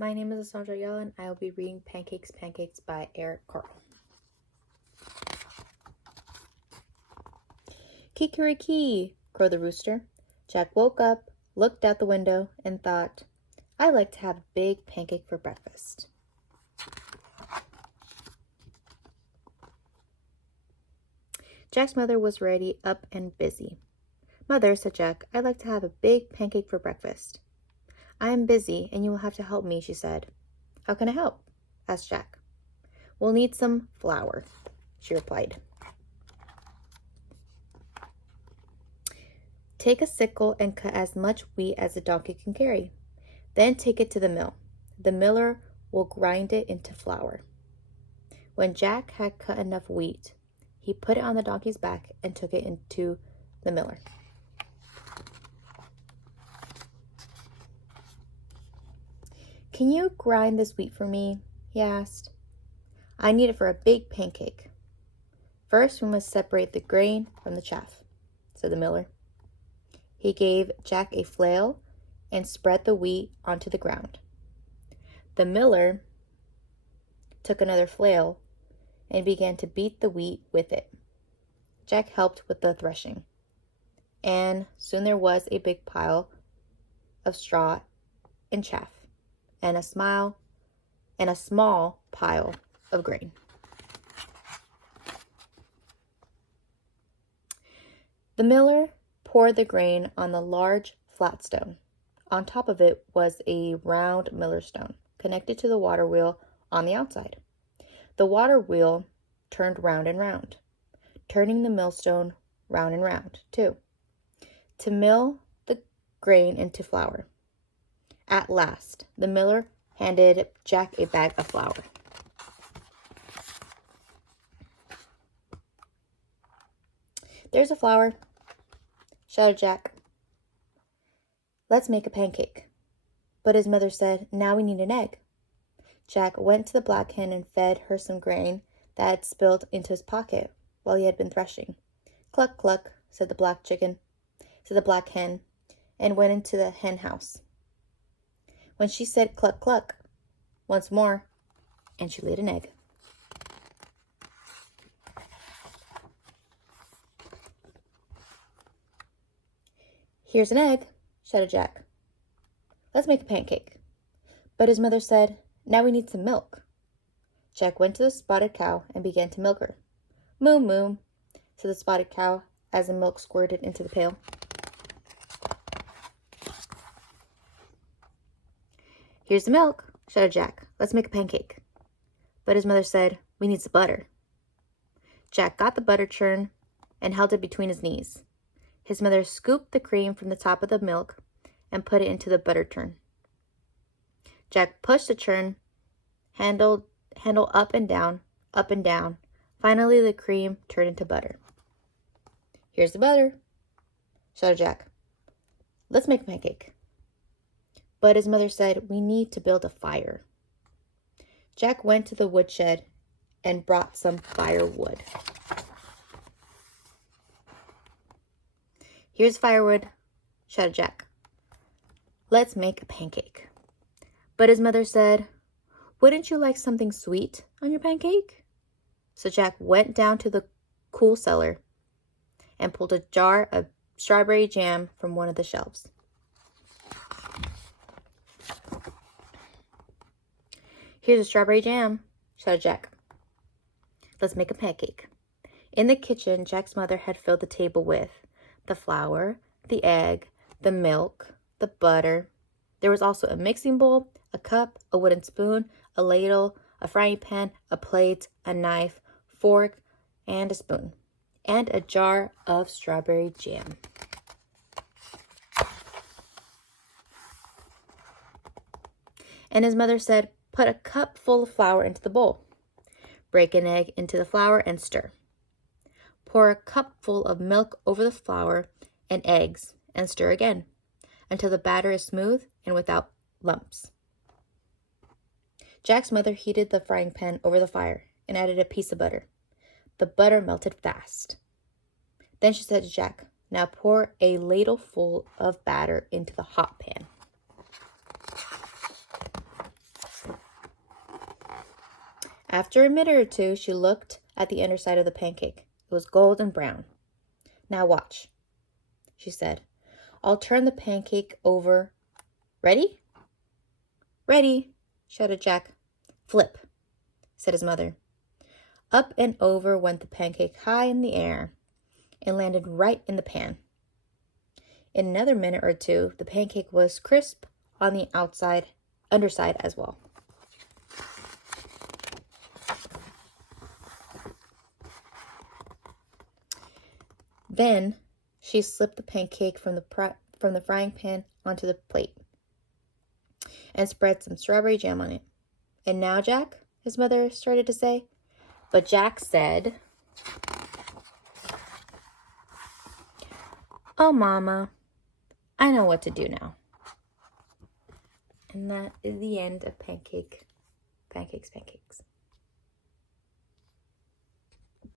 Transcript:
My name is Sandra Yellen, and I will be reading Pancakes by Eric Carle. Kikeriki, crowed the rooster. Jack woke up, looked out the window, and thought, I like to have a big pancake for breakfast. Jack's mother was ready, up, and busy. Mother, said Jack, I'd like to have a big pancake for breakfast. I am busy, and you will have to help me, she said. How can I help? Asked Jack. We'll need some flour, she replied. Take a sickle and cut as much wheat as a donkey can carry. Then take it to the mill. The miller will grind it into flour. When Jack had cut enough wheat, he put it on the donkey's back and took it into the miller. Can you grind this wheat for me? He asked. I need it for a big pancake. First, we must separate the grain from the chaff, said the miller. He gave Jack a flail and spread the wheat onto the ground. The miller took another flail and began to beat the wheat with it. Jack helped with the threshing, and soon there was a big pile of straw and chaff, and a small pile of grain. The miller poured the grain on the large flat stone. On top of it was a round miller stone connected to the water wheel on the outside. The water wheel turned round and round, turning the millstone round and round, too, to mill the grain into flour. At last, the miller handed Jack a bag of flour. There's the flour, shouted Jack. Let's make a pancake. But his mother said, now we need an egg. Jack went to the black hen and fed her some grain that had spilled into his pocket while he had been threshing. Cluck, cluck, said the black hen, and went into the hen house. When she said cluck, cluck once more, and she laid an egg. Here's an egg, shouted Jack. Let's make a pancake. But his mother said, now we need some milk. Jack went to the spotted cow and began to milk her. Moo, moo, said the spotted cow as the milk squirted into the pail. Here's the milk, shouted Jack. Let's make a pancake. But his mother said, we need some butter. Jack got the butter churn and held it between his knees. His mother scooped the cream from the top of the milk and put it into the butter churn. Jack pushed the churn handle up and down, up and down. Finally, the cream turned into butter. Here's the butter, shouted Jack. Let's make a pancake. But his mother said, we need to build a fire. Jack went to the woodshed and brought some firewood. Here's firewood, shouted Jack. Let's make a pancake. But his mother said, wouldn't you like something sweet on your pancake? So Jack went down to the cool cellar and pulled a jar of strawberry jam from one of the shelves. Here's a strawberry jam, shouted Jack. Let's make a pancake. In the kitchen, Jack's mother had filled the table with the flour, the egg, the milk, the butter. There was also a mixing bowl, a cup, a wooden spoon, a ladle, a frying pan, a plate, a knife, fork, and a spoon, and a jar of strawberry jam. And his mother said, put a cup full of flour into the bowl. Break an egg into the flour and stir. Pour a cupful of milk over the flour and eggs and stir again until the batter is smooth and without lumps. Jack's mother heated the frying pan over the fire and added a piece of butter. The butter melted fast. Then she said to Jack, now pour a ladleful of batter into the hot pan. After a minute or two, she looked at the underside of the pancake. It was golden brown. Now watch, she said. I'll turn the pancake over. Ready? Ready, shouted Jack. Flip, said his mother. Up and over went the pancake high in the air and landed right in the pan. In another minute or two, the pancake was crisp on the underside as well. Then she slipped the pancake from the frying pan onto the plate and spread some strawberry jam on it. And now, Jack, his mother started to say, but Jack said, "Oh, Mama, I know what to do now." And that is the end of Pancakes.